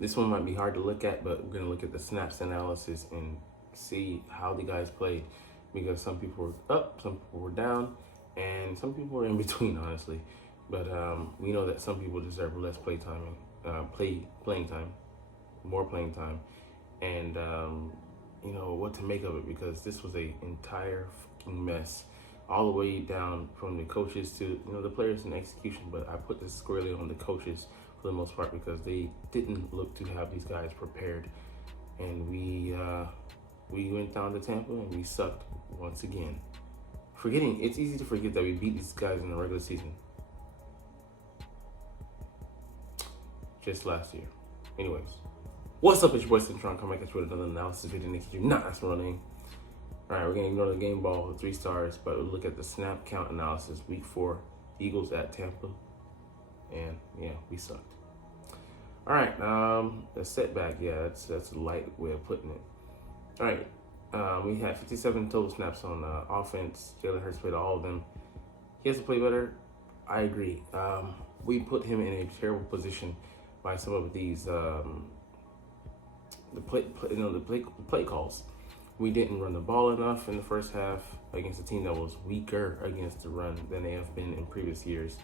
This one might be hard to look at, but we're going to look at the snaps analysis and see how the guys played, because some people were up, some people were down, and some people were in between, honestly. But we know that some people deserve less playing time, more playing time, and what to make of it, because this was a entire fucking mess, all the way down from the coaches to the players in execution. But I put this squarely on the coaches for the most part, because they didn't look to have these guys prepared, and we went down to Tampa and we sucked once again. It's easy to forget that we beat these guys in the regular season just last year. Anyways, what's up? It's your boy Cintron, coming back at you with another analysis video. Next year, that's my name. All right, we're gonna ignore the game ball with 3 stars, but we'll look at the snap count analysis. Week 4, Eagles at Tampa, and yeah, we sucked. All right, a setback. Yeah, that's a light way of putting it. All right, we had 57 total snaps on offense. Jalen Hurts played all of them. He has to play better. I agree. We put him in a terrible position by some of these the play calls. We didn't run the ball enough in the first half against a team that was weaker against the run than they have been in previous years.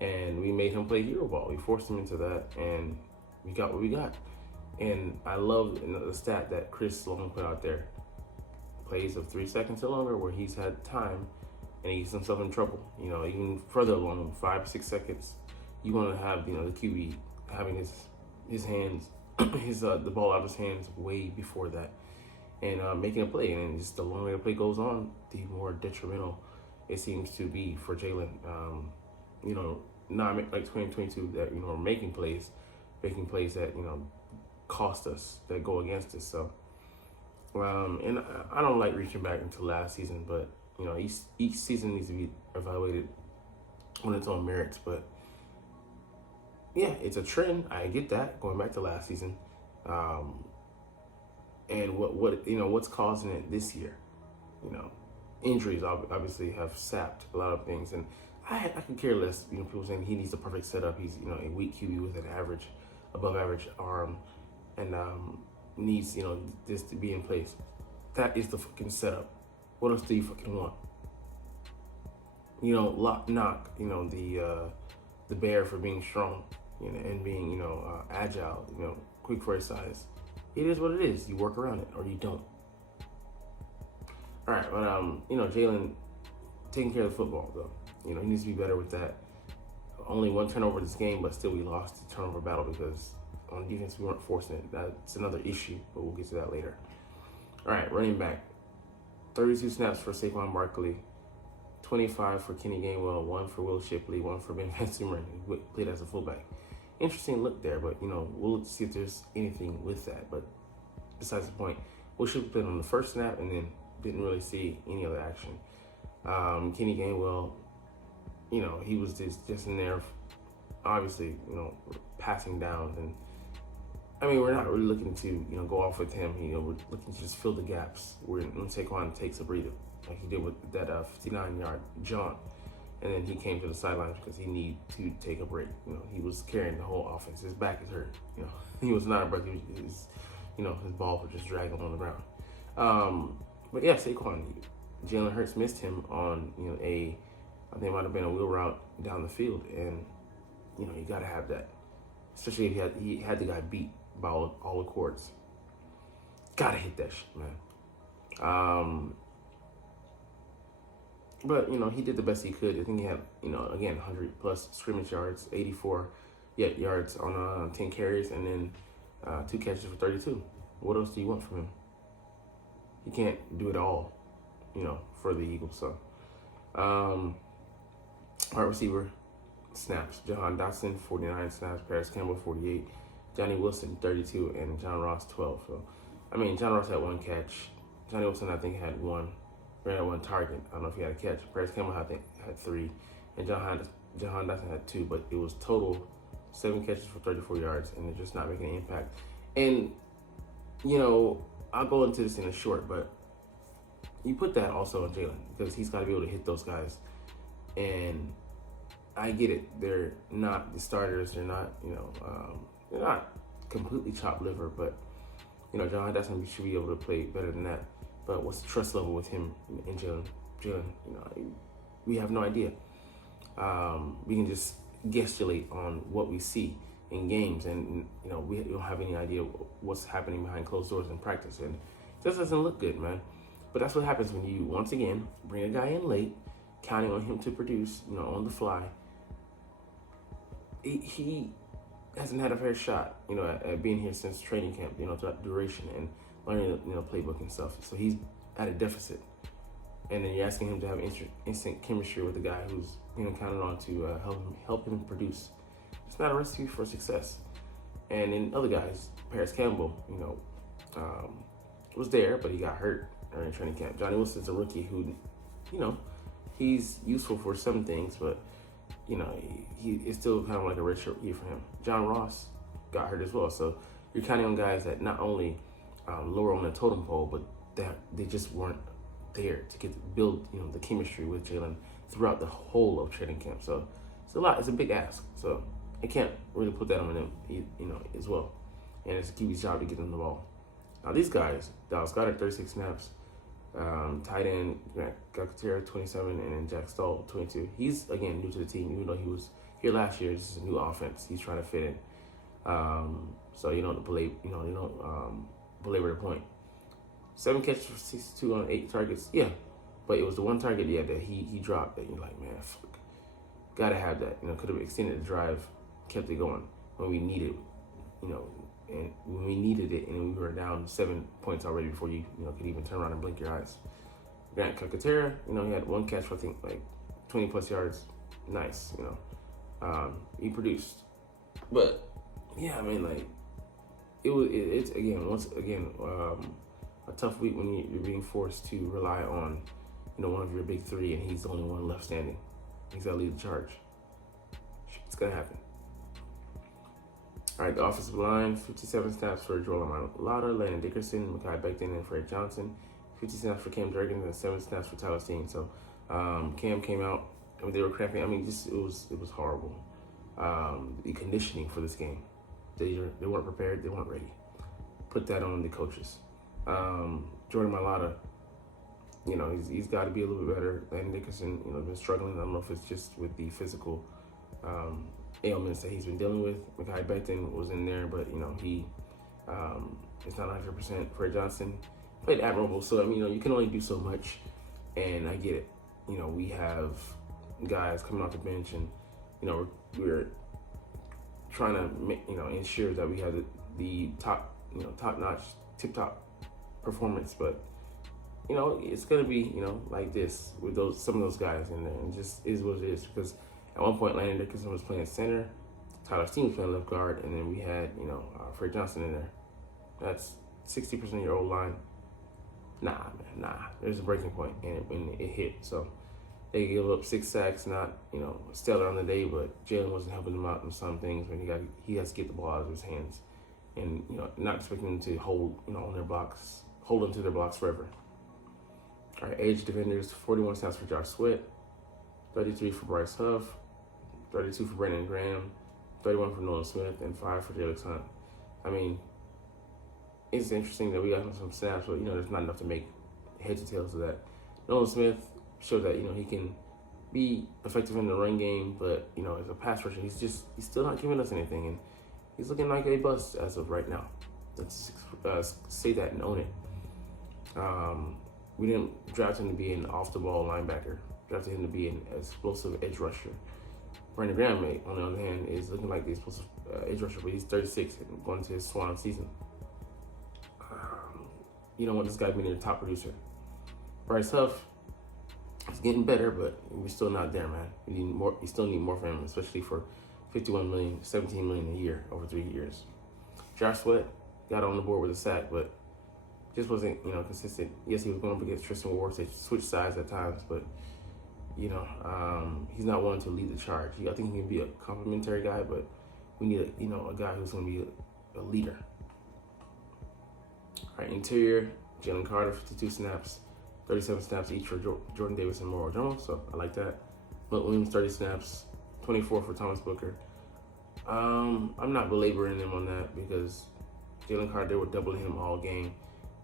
And we made him play hero ball. We forced him into that, and we got what we got. And I love the stat that Chris Long put out there. Plays of 3 seconds or longer where he's had time and he gets himself in trouble. Even further along, 5 or 6 seconds, you want to have the QB having his hands, the ball out of his hands way before that, and making a play. And just the longer the play goes on, the more detrimental it seems to be for Jalen. Not like 2022 that we're making plays that cost us, that go against us. So, and I don't like reaching back into last season, but each season needs to be evaluated on its own merits. But yeah, it's a trend. I get that, going back to last season. And what's causing it this year? Injuries obviously have sapped a lot of things, and I could care less. People saying he needs a perfect setup. He's a weak QB with an above average arm, and needs this to be in place. That is the fucking setup. What else do you fucking want? Knock the bear for being strong, and being agile, quick for his size. It is what it is. You work around it or you don't. All right, but Jalen taking care of the football though. He needs to be better with that. Only 1 turnover this game, but still we lost the turnover battle because on defense we weren't forcing it. That's another issue, but we'll get to that later. All right, running back. 32 snaps for Saquon Barkley, 25 for Kenny Gainwell, 1 for Will Shipley, 1 for Ben Van who played as a fullback. Interesting look there, but we'll see if there's anything with that. But besides the point, Will Shipley played on the first snap and then didn't really see any other action. Kenny Gainwell, he was just in there, obviously, passing down. And I mean, we're not really looking to, go off with him. We're looking to just fill the gaps when Saquon takes a breather, like he did with that 59-yard jaunt. And then he came to the sidelines because he needed to take a break. He was carrying the whole offense. His back is hurt. He was not a break. His balls were just dragging on the ground. But yeah, Saquon, Jalen Hurts missed him on, I think it might have been a wheel route down the field. And, you got to have that. Especially if he had the guy beat by all the courts. Got to hit that shit, man. But, he did the best he could. I think he had, again, 100 plus scrimmage yards, 84 yards on 10 carries, and then 2 catches for 32. What else do you want from him? He can't do it all, for the Eagles. So, wide receiver snaps. Jahan Dotson, 49 snaps. Paris Campbell, 48. Johnny Wilson, 32. And John Ross, 12. So, John Ross had 1 catch. Johnny Wilson, I think, had 1 target. I don't know if he had a catch. Paris Campbell, I think, had 3. And Jahan Dotson had 2. But it was total 7 catches for 34 yards. And they're just not making an impact. And, I'll go into this in a short, but you put that also on Jalen because he's got to be able to hit those guys. And I get it. They're not the starters. They're not, they're not completely chopped liver. But John Dotson should be able to play better than that. But what's the trust level with him and Jalen? We have no idea. We can just guesstimate on what we see in games, and we don't have any idea what's happening behind closed doors in practice, and it just doesn't look good, man. But that's what happens when you once again bring a guy in late, counting on him to produce, on the fly. He hasn't had a fair shot, at being here since training camp, throughout the duration and learning, playbook and stuff. So he's at a deficit. And then you're asking him to have instant chemistry with a guy who's counted on to help him produce. It's not a recipe for success. And then other guys, Paris Campbell, was there, but he got hurt during training camp. Johnny Wilson's a rookie who, he's useful for some things, but it's still kind of like a redshirt year for him. John Ross got hurt as well, so you're counting on guys that not only lower on the totem pole, but that they just weren't there to build the chemistry with Jalen throughout the whole of training camp. So it's a lot. It's a big ask. So I can't really put that on them, as well. And it's QB's job to get them the ball. Now these guys, Dallas Goedert 36 snaps, tight end Buccaneers 27, and then Jack Stoll 22. He's again new to the team, even though he was here last year. This is a new offense. He's trying to fit in. So belabor the point. 7 catches for 62 on 8 targets. Yeah, but it was the one target that he dropped that you're like, man, fuck. Gotta have that. Could have extended the drive, kept it going when we needed, and when we needed it, and we were down 7 points already before you could even turn around and blink your eyes. Grant Calcaterra, he had 1 catch for I think like 20 plus yards. Nice, he produced. But yeah, I mean, like it's again a tough week when you're being forced to rely on one of your big three, and he's the only one left standing. He's got to lead the charge. It's gonna happen. All right, the offensive line: 57 snaps for Joel Lauder, Landon Dickerson, Mekhi Becton, and Fred Johnson. 50 snaps for Cam Jurgens and 7 snaps for Tyler Steen. So Cam came out. They were cramping. I mean, it was horrible. The conditioning for this game, they weren't prepared. They weren't ready. Put that on the coaches. Jordan Mailata, he's got to be a little bit better. Landon Dickerson, been struggling. I don't know if it's just with the physical ailments that he's been dealing with. Mekhi Becton was in there, but he is not 100%. Fred Johnson played admirable, so I mean, you can only do so much, and I get it. We have guys coming off the bench, and we're trying to make, ensure that we have the top, top-notch, tip-top performance, but it's gonna be like this with some of those guys in there, and just is what it is. Because at one point Landon Dickerson was playing center, Tyler Steen was playing left guard, and then we had Fred Johnson in there. That's 60% of your old line. Nah. There's a breaking point, and when it hit, so they gave up 6 sacks, not stellar on the day, but Jalen wasn't helping them out in some things when he has to get the ball out of his hands, and not expecting them to hold on their blocks, hold onto their blocks forever. All right, edge defenders: 41 snaps for Josh Sweat, 33 for Bryce Huff, 32 for Brandon Graham, 31 for Nolan Smith, and 5 for Jalen Hunt. I mean, it's interesting that we got some snaps, but there's not enough to make heads or tails of that. Nolan Smith showed that he can be effective in the run game, but as a pass rusher, he's still not giving us anything, and he's looking like a bust as of right now. Let's say that and own it. We didn't draft him to be an off-the-ball linebacker. Drafted him to be an explosive edge rusher. Brandon Graham, on the other hand, is looking like the explosive edge rusher, but he's 36 and going into his swan season. You don't want this guy being a top producer. Bryce Huff is getting better, but we're still not there, man. We need more. We still need more from him, especially for $51 million, $17 million a year over 3 years. Josh Sweat got on the board with a sack, but just wasn't, consistent. Yes, he was going up against Tristan Wirfs. They switched sides at times, but he's not one to lead the charge. I think he can be a complimentary guy, but we need a guy who's going to be a leader. All right, interior: Jalen Carter, 52 snaps, 37 snaps each for Jordan Davis and Morrow Jones. So I like that. But Williams, 30 snaps, 24 for Thomas Booker. I'm not belaboring them on that because Jalen Carter, they were doubling him all game.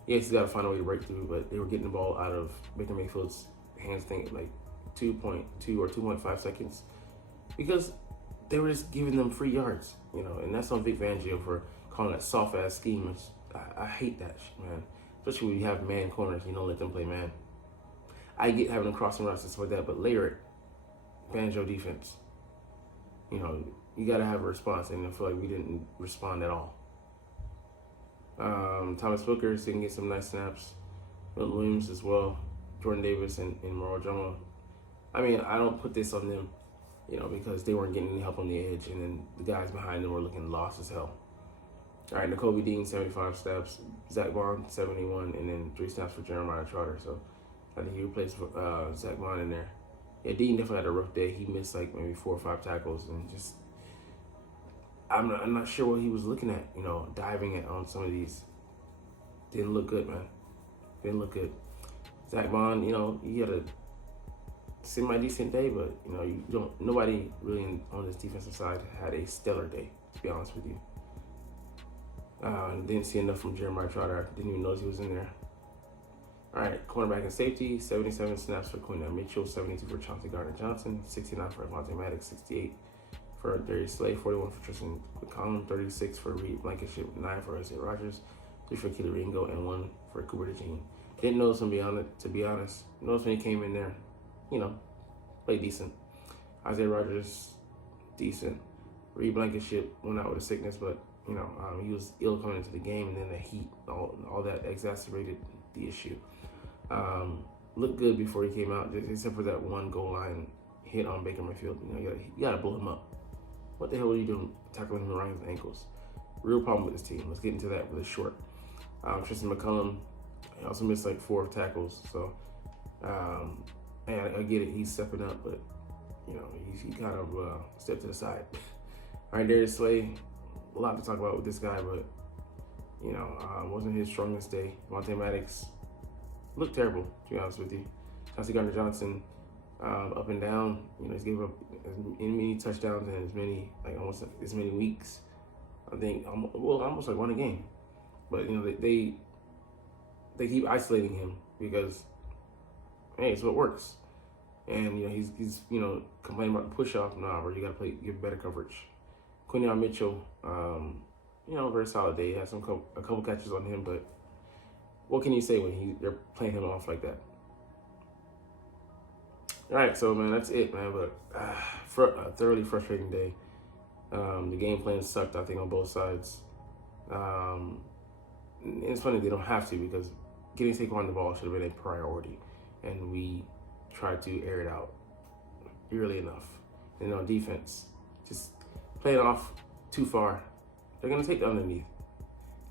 Yes, he's got to find a way to break through, but they were getting the ball out of Baker Mayfield's hands, think like 2.2 or 2.5 seconds, because they were just giving them free yards, and that's on Vic Fangio for calling that soft ass scheme. Which I hate that shit, man. Especially when you have man corners, let them play man. I get having them crossing routes and stuff like that, but layer it, Fangio defense. You got to have a response, and I feel like we didn't respond at all. Thomas Booker didn't get some nice snaps. Milton Williams as well. Jordan Davis and Moro Jomo. I mean, I don't put this on them, because they weren't getting any help on the edge, and then the guys behind them were looking lost as hell. All right, Nakobe Dean, 75 snaps. Zach Bond, 71, and then 3 snaps for Jeremiah Trotter. So I think he replaced Zach Bond in there. Yeah, Dean definitely had a rough day. He missed like maybe 4 or 5 tackles, and just I'm not sure what he was looking at. Diving it on some of these didn't look good, man. Didn't look good. Zach Bond, he had a semi-decent day, but nobody really on this defensive side had a stellar day, to be honest with you. Didn't see enough from Jeremiah Trotter. Didn't even notice he was in there. All right, cornerback and safety, 77 snaps for Quinton Mitchell, 72 for Chauncey Gardner-Johnson, 69 for Avonte Maddox, 68 for Darius Slay, 41 for Tristan Collin, 36 for Reed Blankenship, 9 for Isaiah Rodgers, 3 for Keely Ringo, and 1 for Cooper DeJean. Didn't notice him, to be honest. Noticed when he came in there, played decent. Isaiah Rodgers, decent. Reed Blankenship went out with a sickness, but, he was ill coming into the game, and then the heat, all that exacerbated the issue. Looked good before he came out, except for that one goal line hit on Baker Mayfield. You gotta blow him up. What the hell are you doing tackling him around his ankles? Real problem with this team. Let's get into that really short. Tristan McCullum, he also missed like 4 tackles. So, and I get it, he's stepping up, but he kind of stepped to the side. All right, Darius Slay, a lot to talk about with this guy, but wasn't his strongest day. Avonte Maddox looked terrible, to be honest with you. Chauncey Gardner-Johnson, up and down. He's gave up as many touchdowns in almost as many weeks. I think almost like 1 a game. But they keep isolating him because hey, it's what works. And he's complaining about the push off. Nah, bro, you gotta give better coverage. Quinton Mitchell, very solid day. He had a couple catches on him, but what can you say when they're playing him off like that? All right, so man, that's it, man. But a thoroughly frustrating day. The game plan sucked, I think, on both sides. And it's funny they don't have to, because getting Saquon the ball should have been a priority, and we tried to air it out early enough. And on defense, just playing off too far. They're gonna take the underneath.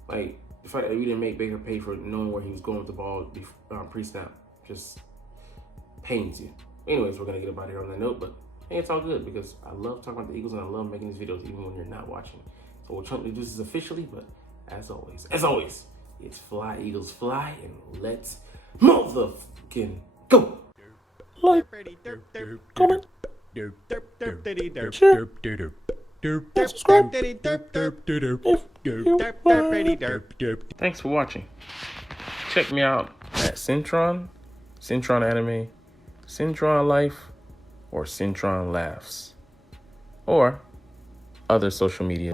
Like the fact that we didn't make Baker pay for knowing where he was going with the ball pre-snap just pains you. Anyways, we're gonna get about here on that note, but hey, it's all good because I love talking about the Eagles and I love making these videos even when you're not watching. So we'll try to do this officially, but as always, it's fly, Eagles, fly, and let's motherfucking go. Like, comment, share, and subscribe if you Thanks for watching. Check me out at Cintron Anime, Cintron Life, or Cintron Laughs, or other social media.